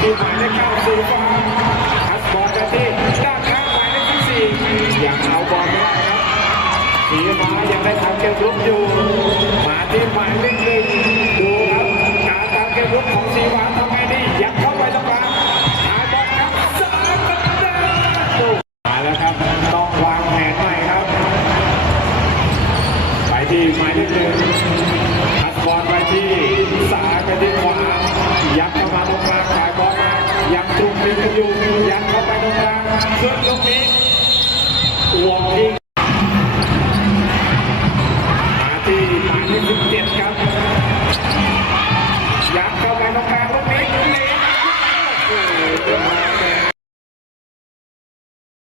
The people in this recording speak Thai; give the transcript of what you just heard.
ที่หมายเลข9สีฟ้าพัสบอลไปที่ด้านข้างหมายเลข4ยังเอาบอลไม่ได้ครับสีฟ้ายังได้ทำเกมลุกอยู่มาที่หมายเลข1ดูครับการทำเกมลุกของสีฟ้าทำไงดียัดเข้าไปตรงกลางหาบอลครับสาดกันได้มาแล้วครับต้องวางแผนใหม่ครับไปที่หมายเลข1พัสบอลไปที่ซ้ายไปที่ขวายัดเข้ามาตรงกลางขายบอลมายังตรงนี้กันอยู่ยัดเข้าไปตรงกลางเพื่อนตรงนี้วงยิง